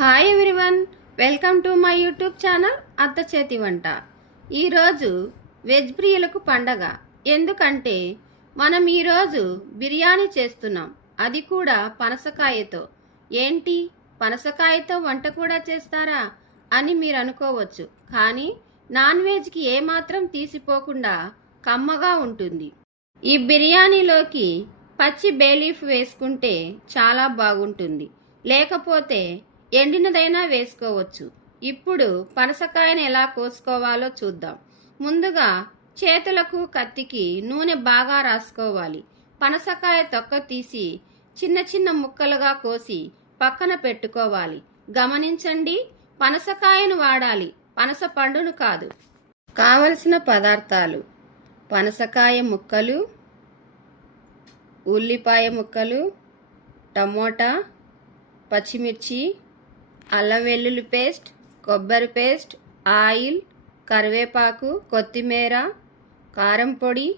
Hi everyone, welcome to my YouTube channel అత్త చేతి వంట. ఈరోజు వెజ్ ప్రియులకు పండగ. ఎందుకంటే మనం ఈరోజు బిర్యానీ చేస్తున్నాం, అది కూడా పనసకాయతో. ఏంటి, పనసకాయతో వంట కూడా చేస్తారా అని మీరు అనుకోవచ్చు. కానీ నాన్ వెజ్కి ఏమాత్రం తీసిపోకుండా కమ్మగా ఉంటుంది. ఈ బిర్యానీలోకి పచ్చి బేలీఫ్ వేసుకుంటే చాలా బాగుంటుంది, లేకపోతే ఎండినదైనా వేసుకోవచ్చు. ఇప్పుడు పనసకాయను ఎలా కోసుకోవాలో చూద్దాం. ముందుగా చేతులకు కత్తికి నూనె బాగా రాసుకోవాలి. పనసకాయ తొక్క తీసి చిన్న చిన్న ముక్కలుగా కోసి పక్కన పెట్టుకోవాలి. గమనించండి, పనసకాయను వాడాలి, పనస పండును కాదు. కావలసిన పదార్థాలు: పనసకాయ ముక్కలు, ఉల్లిపాయ ముక్కలు, టమోటా, పచ్చిమిర్చి, అల్లం వెల్లుల్లి పేస్ట్, కొబ్బరి పేస్ట్, ఆయిల్, కరివేపాకు, కొత్తిమీర, కారం పొడి,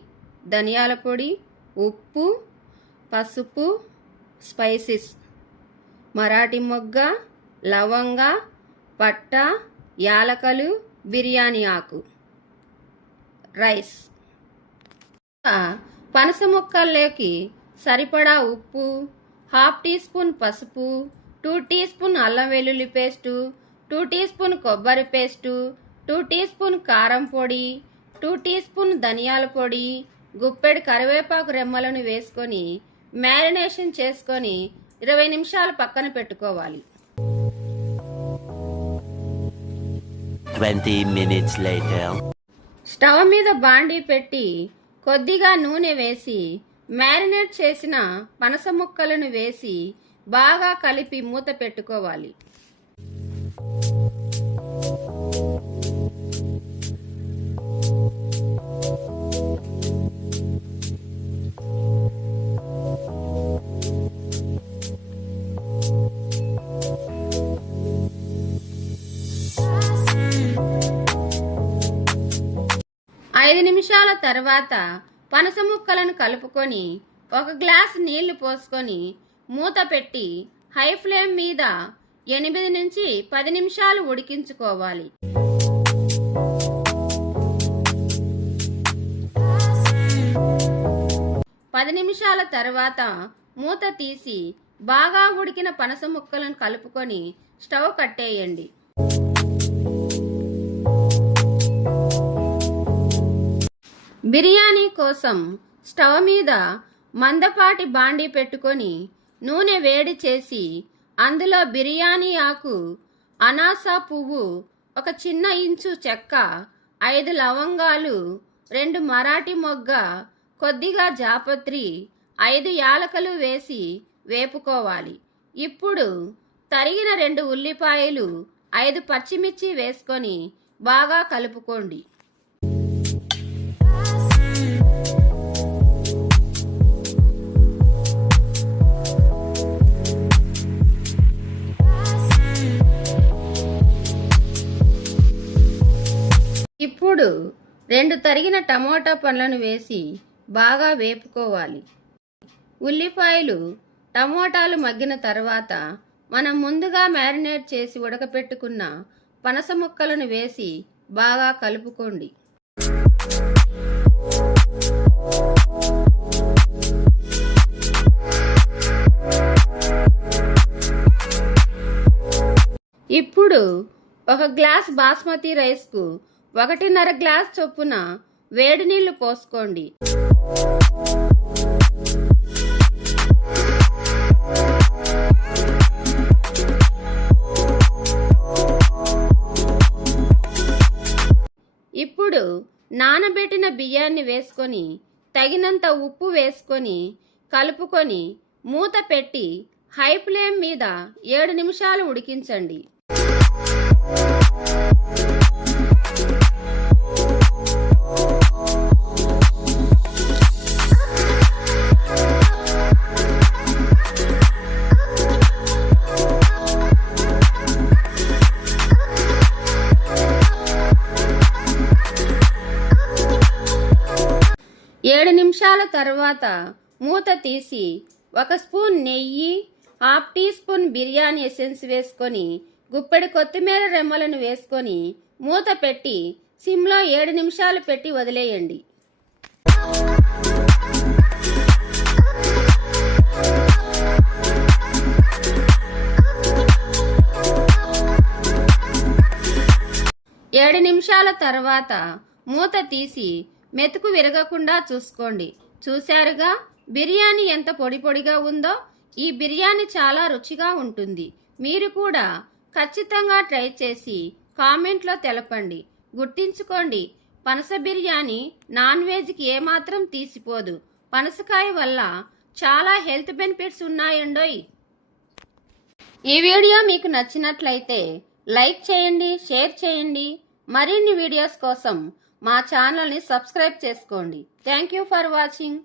ధనియాల పొడి, ఉప్పు, పసుపు, స్పైసెస్, మరాఠీ మొగ్గ, లవంగ, పట్ట, యాలకలు, బిర్యానీ ఆకు, రైస్. పనస ముక్కల్లోకి సరిపడా ఉప్పు, 1/2 టీ స్పూన్ పసుపు, 2 టీ స్పూన్ అల్లం వెల్లుల్లి పేస్టు, 2 టీ స్పూన్ కొబ్బరి పేస్టు, 2 టీ స్పూన్ కారం పొడి, 2 టీ స్పూన్ ధనియాల పొడి, గుప్పెడు కరివేపాకు రెమ్మలను వేసుకొని మ్యారినేషన్ చేసుకొని 20 నిమిషాలు పక్కన పెట్టుకోవాలి. 20 minutes later. స్టవ్ మీద బాండీ పెట్టి కొద్దిగా నూనె వేసి మ్యారినేట్ చేసిన పనస ముక్కలను వేసి బాగా కలిపి మూత పెట్టుకోవాలి. ఐదు నిమిషాల తర్వాత పనస ముక్కలను కలుపుకొని 1 గ్లాస్ నీళ్లు పోసుకొని మూత పెట్టి హై ఫ్లేమ్ మీద 8 నుంచి 10 నిమిషాలు ఉడికించుకోవాలి. పది నిమిషాల తర్వాత మూత తీసి బాగా ఉడికిన పనస ముక్కలను కలుపుకొని స్టవ్ కట్టేయండి. బిర్యానీ కోసం స్టవ్ మీద మందపాటి బాండీ పెట్టుకొని నూనె వేడి చేసి అందులో బిర్యానీ ఆకు, అనాస పువ్వు, 1 చిన్న ఇంచు చెక్క, 5 లవంగాలు, 2 మరాఠీ మొగ్గ, కొద్దిగా జాపత్రి, 5 యాలకలు వేసి వేపుకోవాలి. ఇప్పుడు తరిగిన 2 ఉల్లిపాయలు, 5 పచ్చిమిర్చి వేసుకొని బాగా కలుపుకోండి. ఇప్పుడు 2 తరిగిన టమోటా పండ్లను వేసి బాగా వేపుకోవాలి. ఉల్లిపాయలు, టమోటాలు మగ్గిన తర్వాత మనం ముందుగా మ్యారినేట్ చేసి ఉడకపెట్టుకున్న పనస ముక్కలను వేసి బాగా కలుపుకోండి. ఇప్పుడు 1 గ్లాస్ బాస్మతి రైస్కు 1.5 గ్లాస్ చొప్పున వేడి నీళ్లు పోసుకోండి. ఇప్పుడు నానబెట్టిన బియ్యాన్ని వేసుకొని తగినంత ఉప్పు వేసుకొని కలుపుకొని మూత పెట్టి హై ఫ్లేమ్ మీద 7 నిమిషాలు ఉడికించండి. ఏడు నిమిషాల తర్వాత మూత తీసి 1 స్పూన్ నెయ్యి, half teaspoon biryani essence వేసుకొని గుప్పెడు కొత్తిమీర రెమ్మలను వేసుకొని మూత పెట్టి సిమ్లో 7 నిమిషాలు పెట్టి వదిలేయండి. ఏడు నిమిషాల తర్వాత మూత తీసి మెతుకు విరగకుండా చూసుకోండి. చూశారుగా బిర్యానీ ఎంత పొడి పొడిగా ఉందో. ఈ బిర్యానీ చాలా రుచిగా ఉంటుంది. మీరు కూడా ఖచ్చితంగా ట్రై చేసి కామెంట్లో తెలపండి. గుర్తుంచుకోండి, పనస బిర్యానీ నాన్ వెజ్కి ఏమాత్రం తీసిపోదు. పనసకాయ వల్ల చాలా హెల్త్ బెనిఫిట్స్ ఉన్నాయండోయ్. ఈ వీడియో మీకు నచ్చినట్లయితే లైక్ చేయండి, షేర్ చేయండి. మరిన్ని వీడియోస్ కోసం మా ఛానల్ని సబ్స్క్రైబ్ చేసుకోండి. Thank you for watching.